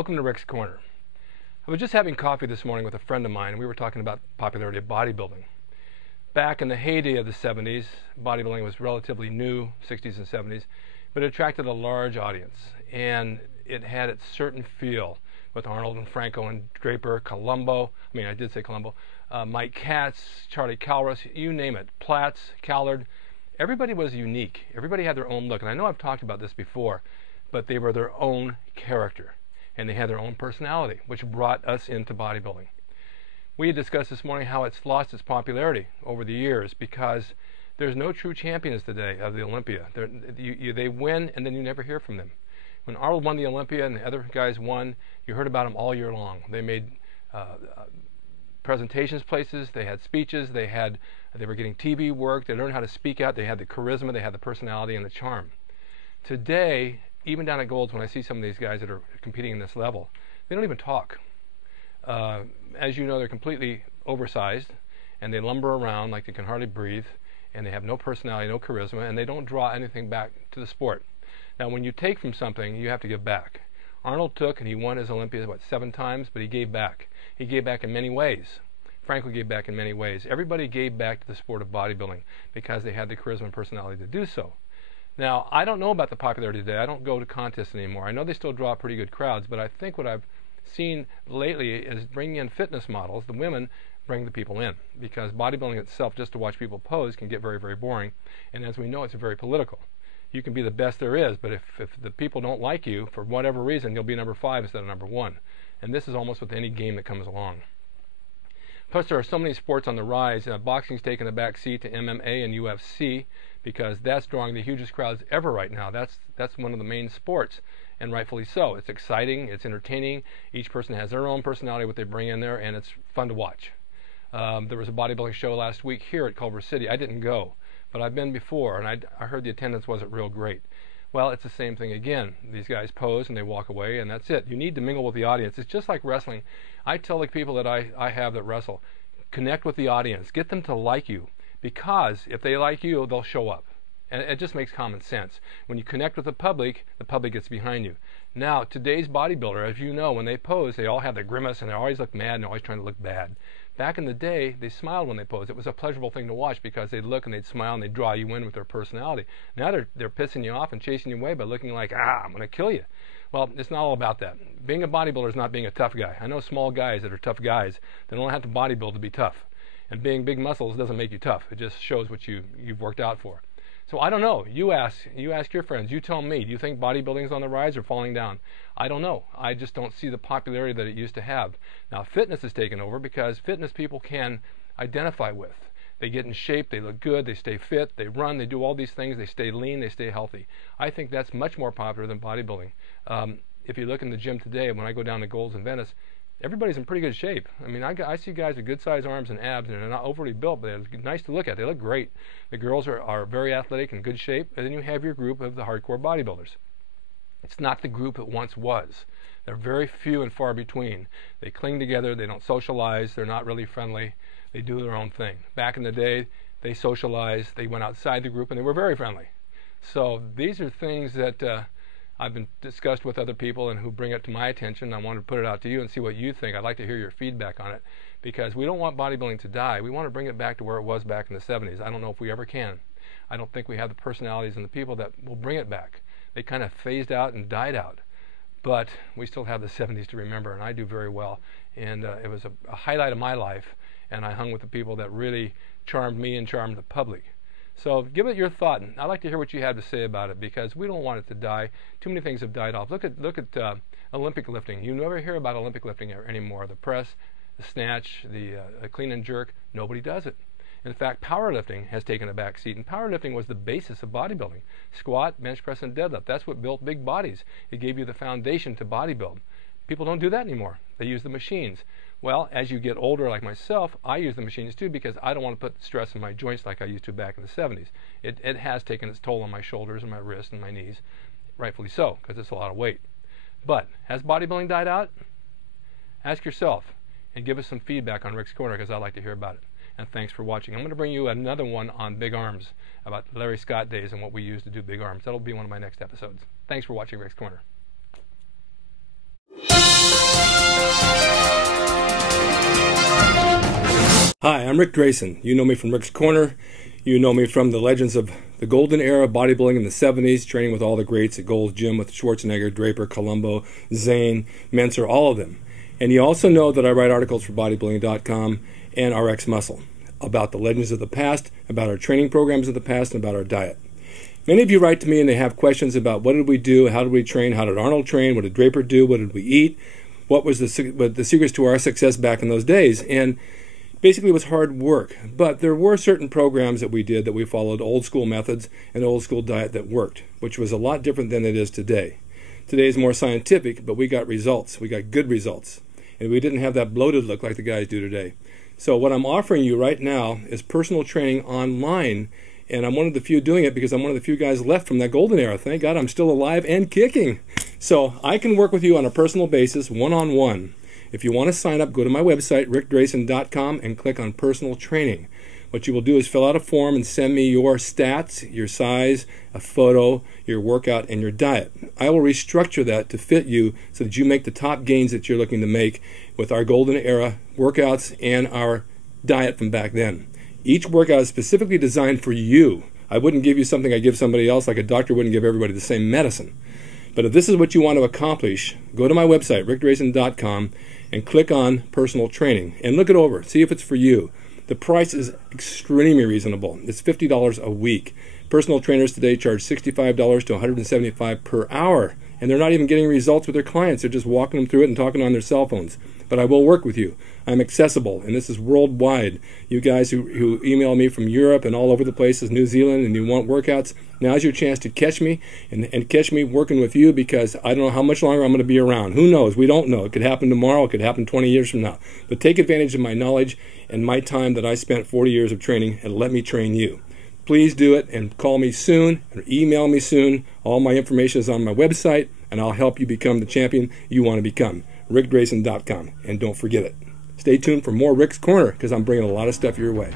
Welcome to Rick's Corner. I was just having coffee this morning with a friend of mine, and we were talking about the popularity of bodybuilding. Back in the heyday of the 70s, bodybuilding was relatively new, 60s and 70s, but it attracted a large audience, and it had its certain feel with Arnold and Franco and Draper, Columbo, I did say Columbo, Mike Katz, Charlie Calrus, you name it, Platts, Callard. Everybody was unique. Everybody had their own look, and I know I've talked about this before, but they were their own character, and they had their own personality, which brought us into bodybuilding. We discussed this morning how it's lost its popularity over the years because there's no true champions today of the Olympia. They win, and then you never hear from them. When Arnold won the Olympia and the other guys won, you heard about them all year long. They made presentations places, they had speeches, they were getting TV work, they learned how to speak out, they had the charisma, they had the personality and the charm. Today, even down at Gold's, when I see some of these guys that are competing in this level, they don't even talk. As you know, they're completely oversized, and they lumber around like they can hardly breathe, and they have no personality, no charisma, and they don't draw anything back to the sport. Now, when you take from something, you have to give back. Arnold took, and he won his Olympia, 7 times, but he gave back. He gave back in many ways. Franco gave back in many ways. Everybody gave back to the sport of bodybuilding because they had the charisma and personality to do so. Now, I don't know about the popularity today. I don't go to contests anymore. I know they still draw pretty good crowds, but I think what I've seen lately is bringing in fitness models. The women bring the people in because bodybuilding itself, just to watch people pose, can get very, very boring. And as we know, it's very political. You can be the best there is, but if the people don't like you, for whatever reason, you'll be number 5 instead of number 1. And this is almost with any game that comes along. Plus, there are so many sports on the rise. Boxing's taken a back seat to MMA and UFC because that's drawing the hugest crowds ever right now. That's one of the main sports, and rightfully so. It's exciting, it's entertaining. Each person has their own personality, what they bring in there, and it's fun to watch. There was a bodybuilding show last week here at Culver City. I didn't go, but I've been before, and I heard the attendance wasn't real great. Well, it's the same thing again. These guys pose and they walk away, and that's it. You need to mingle with the audience. It's just like wrestling. I tell the people that I have that wrestle, connect with the audience. Get them to like you, because if they like you, they'll show up. And it just makes common sense. When you connect with the public gets behind you. Now, today's bodybuilder, as you know, when they pose, they all have the grimace, and they always look mad, and they're always trying to look bad. Back in the day, they smiled when they posed. It was a pleasurable thing to watch because they'd look and they'd smile and they'd draw you in with their personality. Now they're pissing you off and chasing you away by looking like, I'm going to kill you. Well, it's not all about that. Being a bodybuilder is not being a tough guy. I know small guys that are tough guys. They don't have to bodybuild to be tough. And being big muscles doesn't make you tough. It just shows what you've worked out for. So I don't know. You ask your friends. You tell me. Do you think bodybuilding is on the rise or falling down? I don't know. I just don't see the popularity that it used to have. Now fitness has taken over because fitness people can identify with. They get in shape, they look good, they stay fit, they run, they do all these things, they stay lean, they stay healthy. I think that's much more popular than bodybuilding. If you look in the gym today, when I go down to Gold's in Venice, everybody's in pretty good shape. I see guys with good sized arms and abs, and they're not overly built, but they're nice to look at. They look great. The girls are very athletic and good shape, and then you have your group of the hardcore bodybuilders. It's not the group it once was. They're very few and far between. They cling together, they don't socialize, they're not really friendly, they do their own thing. Back in the day, they socialized, they went outside the group, and they were very friendly. So these are things that I've been discussed with other people and who bring it to my attention. I wanted to put it out to you and see what you think. I'd like to hear your feedback on it because we don't want bodybuilding to die. We want to bring it back to where it was back in the 70s. I don't know if we ever can. I don't think we have the personalities and the people that will bring it back. They kind of phased out and died out. But we still have the 70s to remember, and I do very well. And it was a highlight of my life, and I hung with the people that really charmed me and charmed the public. So give it your thought, and I'd like to hear what you have to say about it because we don't want it to die. Too many things have died off. Look at Olympic lifting. You never hear about Olympic lifting anymore. The press, the snatch, the clean and jerk, nobody does it. In fact, powerlifting has taken a back seat, and powerlifting was the basis of bodybuilding. Squat, bench press, and deadlift. That's what built big bodies. It gave you the foundation to bodybuild. People don't do that anymore. They use the machines. Well, as you get older like myself, I use the machines too because I don't want to put stress in my joints like I used to back in the 70s. It has taken its toll on my shoulders and my wrists and my knees, rightfully so, because it's a lot of weight. But has bodybuilding died out? Ask yourself and give us some feedback on Rick's Corner because I'd like to hear about it. And thanks for watching. I'm going to bring you another one on big arms, about Larry Scott days and what we use to do big arms. That'll be one of my next episodes. Thanks for watching Rick's Corner. Hi, I'm Rick Drasin. You know me from Rick's Corner. You know me from the legends of the golden era of bodybuilding in the 70s, training with all the greats at Gold's Gym with Schwarzenegger, Draper, Columbo, Zane, Menser, all of them. And you also know that I write articles for Bodybuilding.com and RX Muscle about the legends of the past, about our training programs of the past, and about our diet. Many of you write to me and they have questions about what did we do, how did we train, how did Arnold train, what did Draper do, what did we eat, what was the secrets to our success back in those days. And basically, it was hard work, but there were certain programs that we did that we followed old school methods and old school diet that worked, which was a lot different than it is today. Today is more scientific, but we got results. We got good results. And we didn't have that bloated look like the guys do today. So what I'm offering you right now is personal training online, and I'm one of the few doing it because I'm one of the few guys left from that golden era. Thank God I'm still alive and kicking. So I can work with you on a personal basis, one-on-one. If you want to sign up, go to my website, rickdrasin.com, and click on personal training. What you will do is fill out a form and send me your stats, your size, a photo, your workout, and your diet. I will restructure that to fit you so that you make the top gains that you're looking to make with our golden era workouts and our diet from back then. Each workout is specifically designed for you. I wouldn't give you something I give somebody else, like a doctor wouldn't give everybody the same medicine. But if this is what you want to accomplish, go to my website, rickdrasin.com, and click on personal training and look it over. See if it's for you. The price is extremely reasonable. It's $50 a week. Personal trainers today charge $65 to $175 per hour, and they're not even getting results with their clients. They're just walking them through it and talking on their cell phones. But I will work with you. I'm accessible, and this is worldwide. You guys who email me from Europe and all over the places, New Zealand, and you want workouts, now's your chance to catch me and catch me working with you, because I don't know how much longer I'm going to be around. Who knows? We don't know. It could happen tomorrow. It could happen 20 years from now. But take advantage of my knowledge and my time that I spent 40 years of training, and let me train you. Please do it, and call me soon or email me soon. All my information is on my website, and I'll help you become the champion you want to become. rickdrasin.com, and don't forget it. Stay tuned for more Rick's Corner, because I'm bringing a lot of stuff your way.